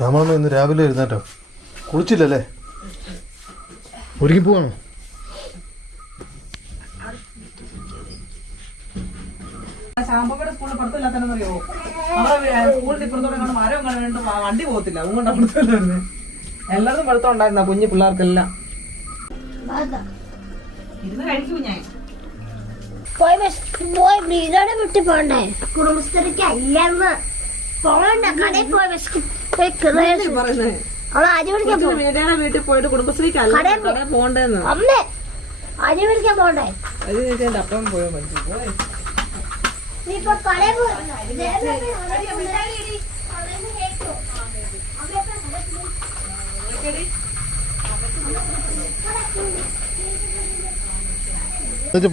ശ്യാമളമ്മ ഇന്ന് രാവിലെ എഴുന്നേറ്റോ? കുളിച്ചില്ലല്ലേ? ഒരുങ്ങി പോവാണോ? ശാമ്പയുടെ സ്കൂളിൽ പഠിത്തമില്ലാത്തറിയോ അവരുടെ സ്കൂളിൽ ഇപ്പുറത്തോടെ കണ്ട് മരം കണ്ടിട്ട് വണ്ടി പോകത്തില്ല. അതുകൊണ്ട് പഠിത്തം ഉണ്ടായിരുന്ന കുഞ്ഞു പിള്ളേർക്കെല്ലാം. ഇരുന്ന് കഴിക്കും ഞാൻ പോയി പോയി വീടോടെ വിട്ട് പോണ്ടേ കുടുംബസ്ഥർക്ക് അല്ലെന്ന്. പോകണ്ട കടയിൽ പോയി ബസ് വീട്ടിൽ പോയിട്ട് കുടുംബശ്രീക്ക് അല്ല അമ്മ അരി പോണ്ടേ? അപ്പം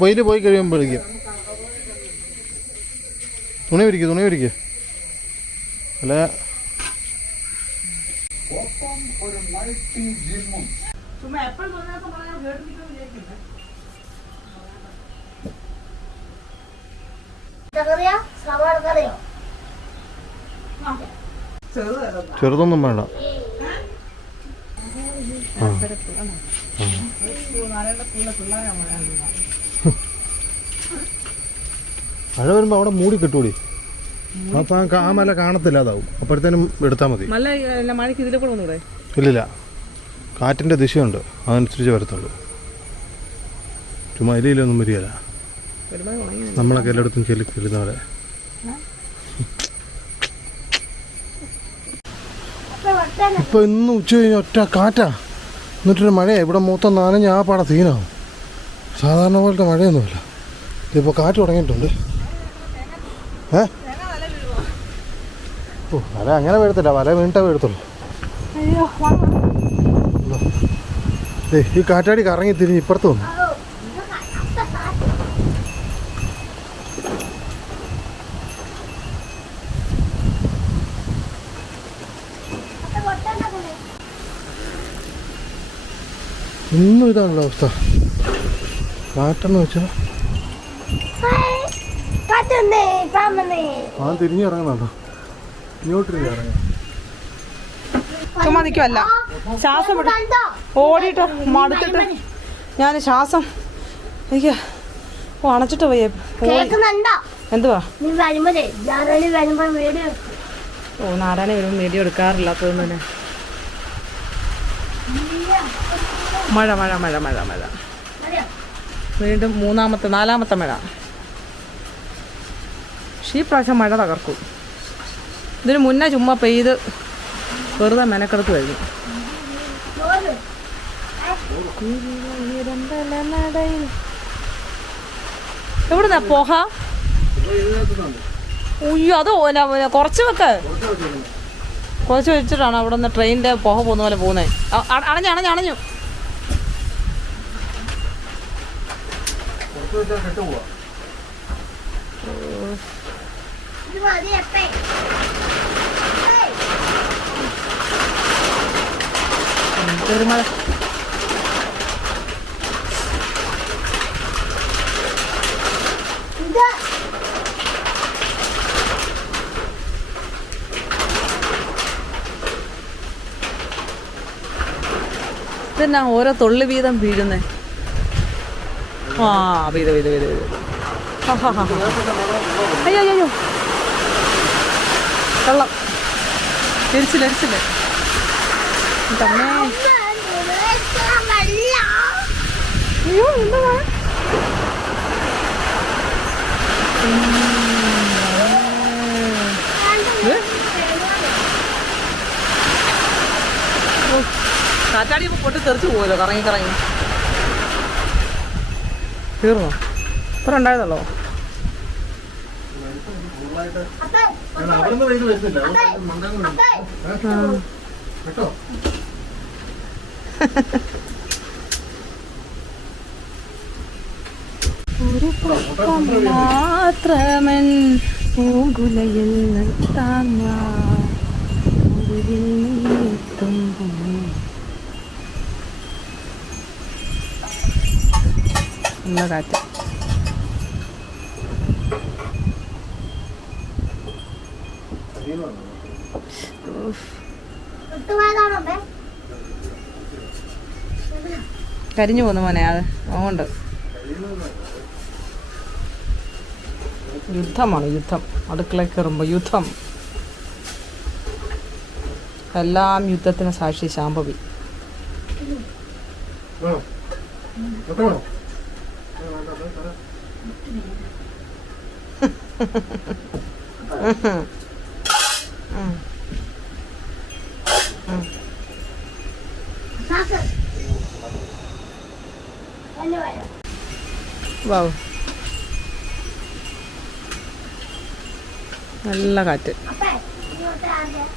മതി പോയി കഴിയുമ്പോഴേക്കും. തുണി വിരിക്കും തുണി വിരിക്കും. അല്ല ചുമ്മാ മൾട്ടി ജിമ്മും. ചെറുതൊന്നും വേണ്ട. മഴ വരുമ്പോ അവിടെ മൂടി കിട്ടൂടി. അപ്പൊ ആ മല കാണത്തില്ലാതാവും അപ്പോഴത്തേനും എടുത്താൽ മതി. മല മഴയ്ക്ക് ഇതിലെ കൂടെ വന്നൂടെ? ഇല്ലില്ല. കാറ്റിന്റെ ദിശയുണ്ട്. അതനുസരിച്ച് വരത്തുള്ളൂ. ചുമ്മാ ഇലയിലൊന്നും വരികയില്ല. നമ്മളൊക്കെ എല്ലായിടത്തും ചെല്ലി ചെല്ലുന്ന പോലെ ഇപ്പോൾ ഇന്ന് ഉച്ച കഴിഞ്ഞ് ഒറ്റ കാറ്റാ. എന്നിട്ടൊരു മഴയാണ് ഇവിടെ മൊത്തം നനഞ്ഞ് ആ പാട സീനാവും സാധാരണ പോലത്തെ മഴയൊന്നുമില്ല. ഇതിപ്പോൾ കാറ്റ് തുടങ്ങിയിട്ടുണ്ട്. ഏ? ഓ വല അങ്ങനെ വീഴത്തില്ല വല വീണിട്ടേ വീഴത്തുള്ളൂ ദേ, ഈ കാറ്റാടി കറങ്ങി തിരിഞ്ഞ് ഇപ്പുറത്ത് വന്നു. ഇന്നും ഇതാണല്ലോ അവസ്ഥ. കാറ്റെന്ന് വെച്ചാ തിരിഞ്ഞിറങ്ങുന്നുണ്ടോ? ആ ഇങ്ങോട്ട് തിരിഞ്ഞ് നിൽക്കുമല്ല ശ്വാസം ഓടിയിട്ട് മടുത്തിട്ട് ഞാൻ ശ്വാസം എനിക്ക് ഓ അണച്ചിട്ട് പോയേ. എന്തുവാ? ഓ നാരായണ വരുമ്പോൾ വീഡിയോ എടുക്കാറില്ല തോന്നുന്നു തന്നെ. മഴ മഴ മഴ മഴ മഴ. വീണ്ടും മൂന്നാമത്തെ നാലാമത്തെ മഴ. പക്ഷേ ഈ പ്രാവശ്യം മഴ തകർക്കും. ഇതിന് മുന്നേ ചുമ്മാ പെയ്ത് വെറുതെ മെനക്കെടുത്ത് കഴിഞ്ഞു. എവിടുന്നാ പോഹ? ഉയ്യോ അത് കുറച്ച് വെക്ക്. കുറച്ച് വെച്ചിട്ടാണ് അവിടെ നിന്ന് ട്രെയിനിന്റെ പുക പോകുന്ന. പോലെ പോകുന്നത് അണഞ്ഞു അണഞ്ഞു അണഞ്ഞു. ഇത് മതി ഒരു മഴ ഇത് ഇതെന്നാ ഓരോ തൊള്ളി വീതം വീഴുന്നേ. ആ വീത വീത വീത വീത. അയ്യോ അയ്യോ അയ്യോ. വെള്ളം എരിച്ചില്ല എരിച്ചില്ല തന്നെ അമ്മ, നിറച്ച വെള്ളം. അയ്യോ എന്താ മഴ? കാറ്റാടിയപ്പോൾ പൊട്ടി തെറിച്ചു പോയല്ലോ കറങ്ങി കറങ്ങി. തീർന്നോ? ഇത്ര ഉണ്ടായതല്ലോ? അപ്പേ, ഞാൻ അവിടുന്ന് വെയിൽ വരുന്നില്ല അതുകൊണ്ട് മണ്ടങ്ങ് നിന്നു. അപ്പേ, ഏ? കേട്ടോ മാത്രമൻ പൂങ്കുലയിൽ നല്ല കാറ്റ്. അപ്പേ? കരിഞ്ഞു പോന്നു മോനെ അത് അതുകൊണ്ട് യുദ്ധമാണ് യുദ്ധം അടുക്കളയിൽ കയറുമ്പോൾ യുദ്ധം എല്ലാം യുദ്ധത്തിന് സാക്ഷി ശാംഭവി വാവ് നല്ല കാറ്റ്. അപ്പേ, ഇങ്ങോട്ട് ആദ്യം.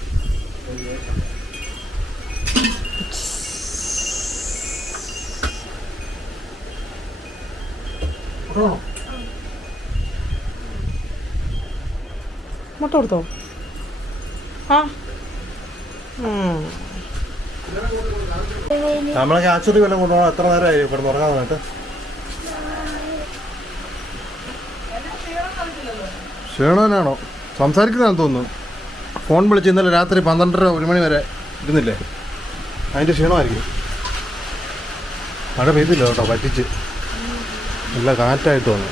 മുട്ട കൊടുത്തോ? ആ. ഉം. നമ്മളൊക്കെ ആശുപത്രി വല്ലതും കൊണ്ടുപോകണം. എത്ര നേരമായി ഇവിടെ തുടങ്ങാൻ വന്നിട്ട് ക്ഷീണവനാണോ സംസാരിക്കുന്നതാണെന്ന് തോന്നുന്നു. ഫോൺ വിളിച്ച് ഇന്നലെ രാത്രി പന്ത്രണ്ടര ഒരു മണി വരെ ഇരുന്നില്ലേ? അതിന്റെ ക്ഷീണമായിരിക്കും. മഴ പെയ്തില്ല കേട്ടോ പറ്റിച്ച്. നല്ല കാറ്റായിട്ട് വന്നു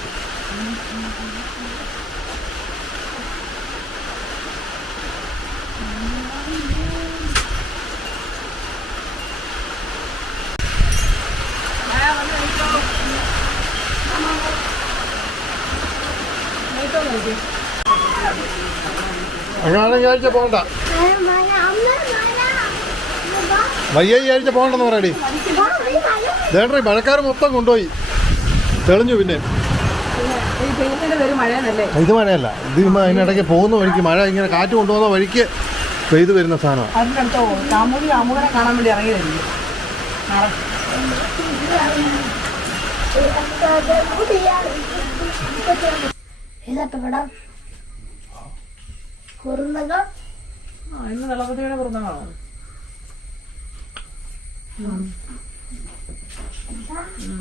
അങ്ങനെ ഈ ആഴ്ച പോകണ്ട. വയ്യ വിചാരിച്ച ആഴ്ച പോകണ്ടെന്ന് പറയടി. ദേണ്ടറി മഴക്കാർ മൊത്തം കൊണ്ടുപോയി. തെളിഞ്ഞു പിന്നെ. ഇത് മഴയല്ല. ഇത് ഇമ്മ അതിനിടയ്ക്ക് പോകുന്ന വഴിക്ക് മഴ ഇങ്ങനെ കാറ്റ് കൊണ്ടുപോകുന്ന വഴിക്ക് പെയ്തു വരുന്ന സാധനമാണ്. ഇതപ്പോ ഇവിടെ കുറുന്നതോ? ആ ഇന്ന് വെള്ളപ്പത്തിയുടെ പുറത്താണോ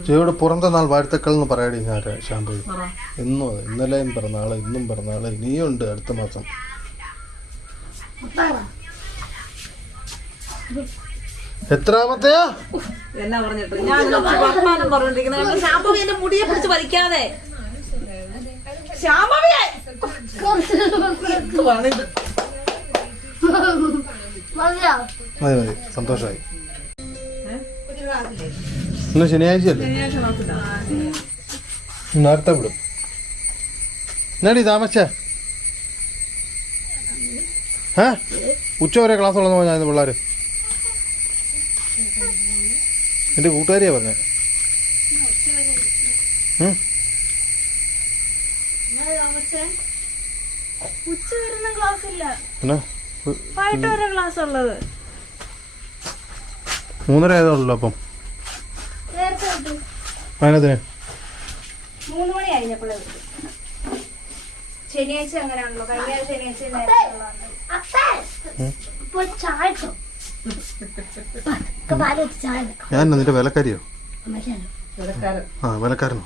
ചേയുടെ പുറന്തനാൾ വാഴ്ത്തക്കൾ എന്ന് പറയാടി ഞാൻ ശാമ്പു ഇന്നും അതെ ഇന്നലെയും പിറന്നാൾ ഇന്നും പിറന്നാൾ ഇനിയും ഉണ്ട് അടുത്ത മാസം. എത്രാമത്തെയാ? എന്നാ പറഞ്ഞിട്ട്? ഞാൻ വർത്താനം പറഞ്ഞോണ്ടിരിക്കുന്നത് ശാമ്പവി എന്റെ മുടിയെ പിടിച്ച് വലിക്കാതെ. മതി മതി. സന്തോഷമായി. ഇന്ന് ശനിയാഴ്ചയല്ലേ. നേരത്തെ വിടും. എന്നാടി താമസിച്ച? ഏ? ഉച്ച വരെ ക്ലാസ് ഉള്ളതെന്ന് പറഞ്ഞാൽ പിള്ളേർ എന്റെ കൂട്ടുകാരിയാ പറഞ്ഞേ. ഉം? ഉച്ച വരുന്ന ക്ലാസ് ഇല്ല. വൈകിട്ട് വരെ ക്ലാസ് ഉള്ളത്. മൂന്നര ആയതുള്ളൂ അപ്പം. അതിനകത്തിന് മൂന്ന് മണി കഴിഞ്ഞപ്പോഴേ വിട്ടു. ശനിയാഴ്ച അങ്ങനെയാണല്ലോ. കഴിഞ്ഞ ശനിയാഴ്ച ഞാൻ നിന്റെ വിലക്കാരിയോ? ആ വിലക്കാരനോ പാത്രം പാത്രത്തുള്ള പാത്രം എടുത്തുണ്ടോ നീ അല്ല എടുത്തുണ്ടോ വിലക്കായി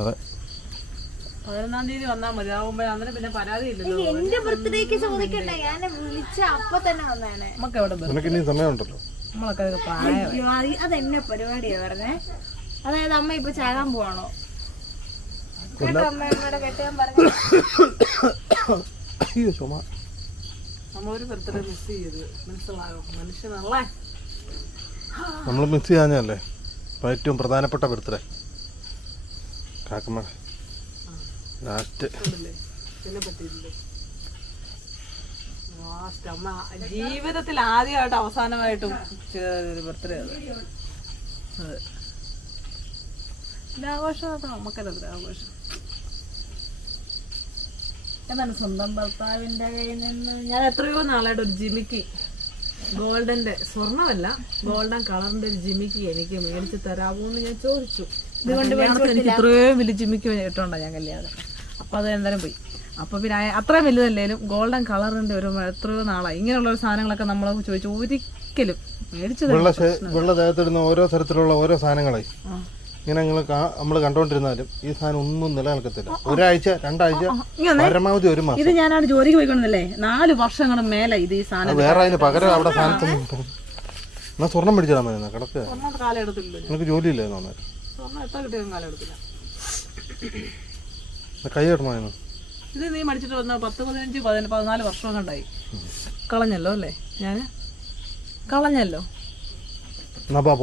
അതെ. പതിനൊന്നാം തീയതി വന്നാൽ മതി. ആവുമ്പോ അന്നേരം പിന്നെ പരാതി ഇല്ലല്ലോ. എന്റെ ബർത്ത്ഡേക്ക് ചോദിക്കണ്ട. ഞാൻ വിളിച്ച അപ്പൊ തന്നെ വന്നേനെ. നമുക്ക് എവിടെ നിനക്ക് ഇനി സമയമുണ്ടല്ലോ. നമ്മളൊക്കെ അതെന്നെ പരിപാടിയാ പറഞ്ഞേ. അതായത് അമ്മ ഇപ്പൊ ചാകാൻ പോവാണോ? അമ്മയുടെ കെട്ടിയാൻ പറഞ്ഞു. അയ്യോ ചുമ നമ്മളൊരു ബർത്ത്ഡേ മിസ് ചെയ്ത്. മനസ്സിലായോ? മനുഷ്യനല്ലേ. നമ്മൾ മിസ് ചെയ്യാഞ്ഞല്ലേ ഏറ്റവും പ്രധാനപ്പെട്ട ബർത്ത്ഡേ. കാക്കമ്മ. ലാസ്റ്റ്. ജീവിതത്തിൽ ആദ്യമായിട്ട് അവസാനമായിട്ടും ബർത്ത്ഡേ അത്. ആഘോഷം എന്താണ് സ്വന്തം ഭർത്താവിന്റെ കയ്യിൽ നിന്ന്? ഞാൻ എത്രയോ നാളായിട്ട് ഒരു ജിമിക്ക് ഗോൾഡന്റെ സ്വർണമല്ല ഗോൾഡൻ കളറിന്റെ ഒരു ജിമിക്ക് എനിക്ക് മേടിച്ച് തരാമോ എന്ന് ഞാൻ ചോദിച്ചു. ഇതുകൊണ്ട് എനിക്ക് ഇത്രയും വലിയ ജിമിക്ക് ഇട്ടുണ്ടോ ഞാൻ കല്യാണം? അപ്പൊ അത് എന്തായാലും പോയി. അപ്പൊ പിന്നെ അത്ര അത്രയും വലുതല്ലേലും ഗോൾഡൻ കളറിന്റെ ഒരു എത്രയോ നാളായി. ഇങ്ങനെയുള്ള ഒരു സാധനങ്ങളൊക്കെ നമ്മൾ ചോദിച്ചു. ഒരിക്കലും മേടിച്ചു വെള്ള വെള്ള ദേഹത്തിടുന്ന ഓരോ തരത്തിലുള്ള ഓരോ സാധനങ്ങളെ ഇങ്ങനെ നിങ്ങൾ നമ്മൾ കണ്ടോണ്ടിരുന്നാലും ഈ സാധനം ഒന്നും നിലനിൽക്കത്തില്ല. ഒരാഴ്ച രണ്ടാഴ്ച പരമാവധി ഒരു മാസം. ഇത് ഞാനാണ് ജോലിക്ക് പോയിക്കൊണ്ടല്ലേ നാല് വർഷങ്ങളും മേലെ ഇത് ഈ സാധനം വേറെ അതിന് പകരം അവിടെ സാധനത്തൊന്നും എന്നാ സ്വർണം പിടിച്ചാൽ മതി കിടക്ക്. നിനക്ക് ജോലിയില്ലായിരുന്നു അന്നേരം? കൈ ഇടണമായിരുന്നു ഇത് നീ മടിച്ചിട്ട് വന്ന പത്ത് പതിനഞ്ച് പതിന പതിനാല് വർഷം കണ്ടായി കളഞ്ഞല്ലോ അല്ലേ? ഞാൻ കളഞ്ഞല്ലോ. എന്നാ പോ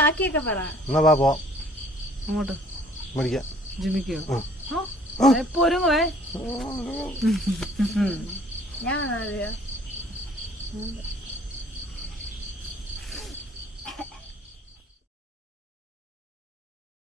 ബാക്കിയൊക്കെ പറ. എന്നാ പോ അങ്ങോട്ട്. മേടിക്കാം. ജിമിക്കോ? എപ്പോ ഒരുങ്ങുവേ. ഞാൻ